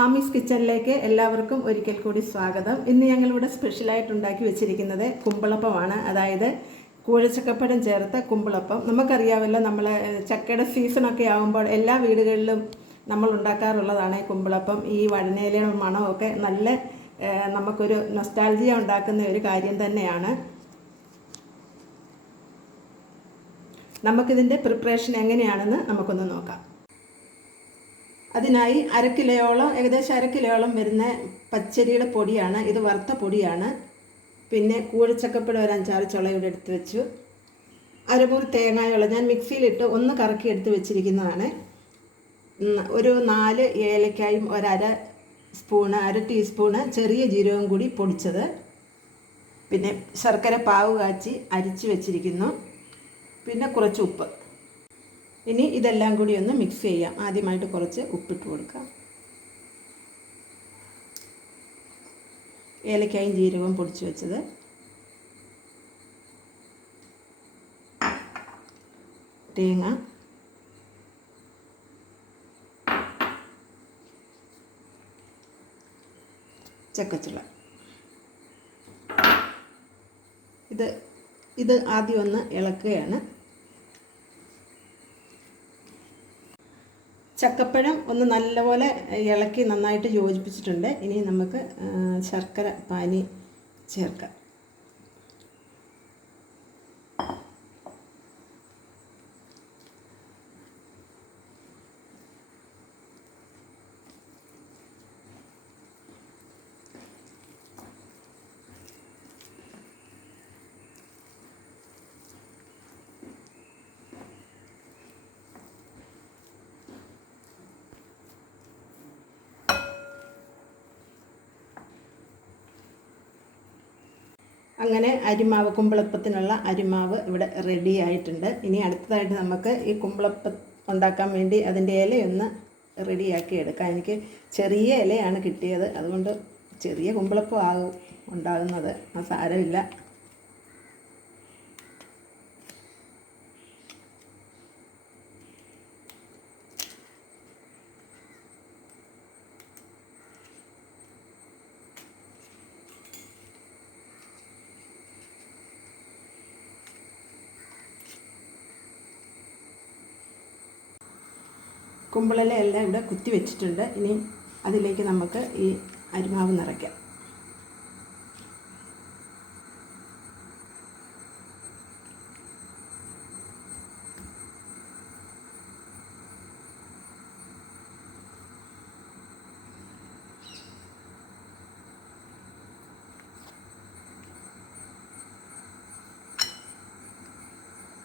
ആമീസ് കിച്ചണിലേക്ക് എല്ലാവർക്കും ഒരിക്കൽ കൂടി സ്വാഗതം. ഇന്ന് ഞങ്ങളിവിടെ സ്പെഷ്യലായിട്ട് ഉണ്ടാക്കി വെച്ചിരിക്കുന്നത് കുമ്പിളപ്പമാണ്. അതായത് കൂഴച്ചക്കപ്പഴം ചേർത്ത കുമ്പിളപ്പം. നമുക്കറിയാമല്ലോ, നമ്മൾ ചക്കയുടെ സീസണൊക്കെ ആകുമ്പോൾ എല്ലാ വീടുകളിലും നമ്മൾ ഉണ്ടാക്കാറുള്ളതാണ് കുമ്പിളപ്പം. ഈ വഴനയിലയുടെ മണമൊക്കെ നല്ല നമുക്കൊരു നൊസ്റ്റാൾജിയ ഉണ്ടാക്കുന്ന ഒരു കാര്യം തന്നെയാണ്. നമുക്കിതിൻ്റെ പ്രിപ്പറേഷൻ എങ്ങനെയാണെന്ന് നമുക്കൊന്ന് നോക്കാം. അതിനായി ഏകദേശം അര കിലോയോളം വരുന്ന പച്ചരിയുടെ പൊടിയാണ്. ഇത് വറുത്ത പൊടിയാണ്. പിന്നെ കൂഴച്ചക്കപ്പഴം ഒരു 5-6 ചുള ഇവിടെ എടുത്ത് വെച്ചു. അരമുറി തേങ്ങായുള്ള ഞാൻ മിക്സിയിലിട്ട് ഒന്ന് കറക്കി എടുത്ത് വെച്ചിരിക്കുന്നതാണ്. ഒരു 4 ഏലക്കായും അര ടീസ്പൂണ് ചെറിയ ജീരകം കൂടി പൊടിച്ചത്. പിന്നെ ശർക്കര പാവ് കാച്ചി അരിച്ച് വെച്ചിരിക്കുന്നു. പിന്നെ കുറച്ച് ഉപ്പ്. ഇനി ഇതെല്ലാം കൂടി ഒന്ന് മിക്സ് ചെയ്യാം. ആദ്യമായിട്ട് കുറച്ച് ഉപ്പിട്ട് കൊടുക്കാം. ഏലക്കായും ജീരകവും പൊടിച്ച് വെച്ചത്, തേങ്ങ, ചക്കച്ചുള. ഇത് ആദ്യം ഒന്ന് ഇളക്കുകയാണ്. ചക്കപ്പഴം ഒന്ന് നല്ലപോലെ ഇളക്കി നന്നായിട്ട് യോജിപ്പിച്ചിട്ടുണ്ട്. ഇനി നമുക്ക് ശർക്കര പാനി ചേർക്കാം. അങ്ങനെ അരിമാവ്, കുമ്പിളപ്പത്തിനുള്ള അരിമാവ് ഇവിടെ റെഡി ആയിട്ടുണ്ട്. ഇനി അടുത്തതായിട്ട് നമുക്ക് ഈ കുമ്പിളപ്പം ഉണ്ടാക്കാൻ വേണ്ടി അതിൻ്റെ ഇലയൊന്ന് റെഡിയാക്കി എടുക്കാം. എനിക്ക് ചെറിയ ഇലയാണ് കിട്ടിയത്, അതുകൊണ്ട് ചെറിയ കുമ്പിളപ്പം ഉണ്ടാകുന്നത്. സാരമില്ല. കുമ്പിളില എല്ലാം ഇവിടെ കുത്തി വെച്ചിട്ടുണ്ട്. ഇനി അതിലേക്ക് നമുക്ക് ഈ അരിമാവ് നിറയ്ക്കാം.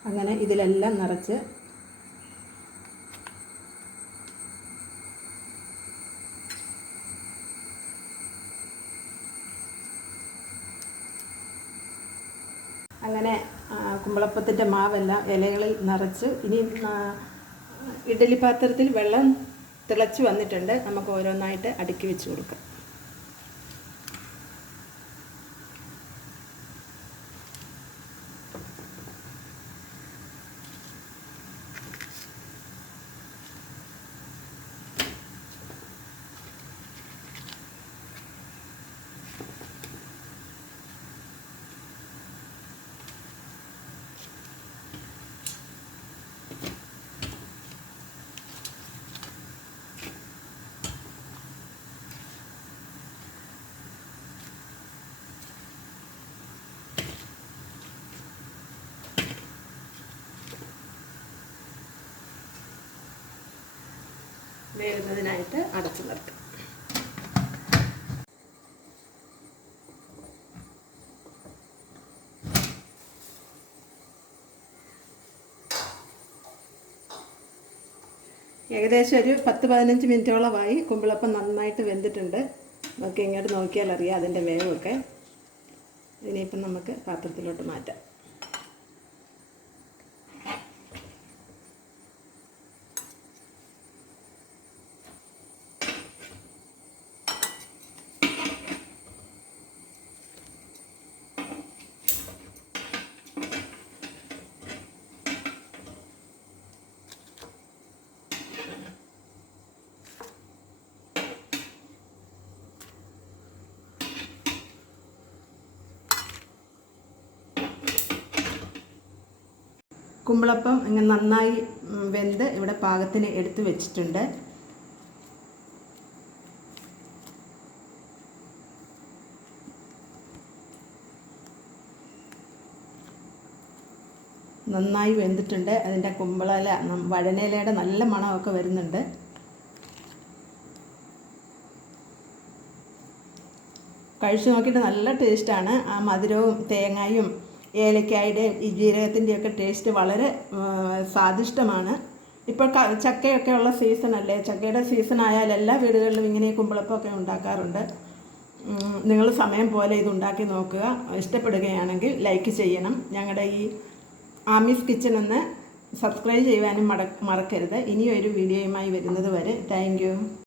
അങ്ങനെ ഇതിലെല്ലാം നിറച്ച് അങ്ങനെ കുമ്പിളപ്പത്തിൻ്റെ മാവെല്ലാം ഇലകളിൽ നിറച്ച് ഇനി ഇഡ്ഡലി പാത്രത്തിൽ വെള്ളം തിളച്ച് വന്നിട്ടുണ്ട്. നമുക്ക് ഓരോന്നായിട്ട് അടുക്കി വെച്ച് കൊടുക്കാം. വേകുന്നതിനായിട്ട് അടച്ചു നിർത്തും. ഏകദേശം ഒരു 10-15 മിനിറ്റോളമായി. കുമ്പിളപ്പം നന്നായിട്ട് വെന്തിട്ടുണ്ട്. നമുക്ക് ഇങ്ങോട്ട് നോക്കിയാൽ അറിയാം അതിൻ്റെ വേവൊക്കെ. ഇനിയിപ്പം നമുക്ക് പാത്രത്തിലോട്ട് മാറ്റാം. കുമ്പളപ്പം ഇങ്ങനെ നന്നായി വെന്ത് ഇവിടെ പാകത്തിന് എടുത്ത് വെച്ചിട്ടുണ്ട്. നന്നായി വെന്തിട്ടുണ്ട്. അതിൻ്റെ കുമ്പളല വഴനയിലയുടെ നല്ല മണമൊക്കെ വരുന്നുണ്ട്. കഴിച്ചു നോക്കിയിട്ട് നല്ല ടേസ്റ്റാണ്. ആ മധുരവും തേങ്ങയും ഏലക്കായുടെയും ഈ ജീരകത്തിൻ്റെയൊക്കെ ടേസ്റ്റ് വളരെ സ്വാദിഷ്ടമാണ്. ഇപ്പോൾ ചക്കയൊക്കെ ഉള്ള സീസണല്ലേ, ചക്കയുടെ സീസൺ ആയാൽ എല്ലാ വീടുകളിലും ഇങ്ങനെ കുമ്പളപ്പമൊക്കെ ഉണ്ടാക്കാറുണ്ട്. നിങ്ങൾ സമയം പോലെ ഇത് ഉണ്ടാക്കി നോക്കുക. ഇഷ്ടപ്പെടുകയാണെങ്കിൽ ലൈക്ക് ചെയ്യണം. ഞങ്ങളുടെ ഈ ആമീസ് കിച്ചൺ ഒന്ന് സബ്സ്ക്രൈബ് ചെയ്യുവാനും മറക്കരുത്. ഇനിയൊരു വീഡിയോയുമായി വരുന്നത് വരെ താങ്ക് യു.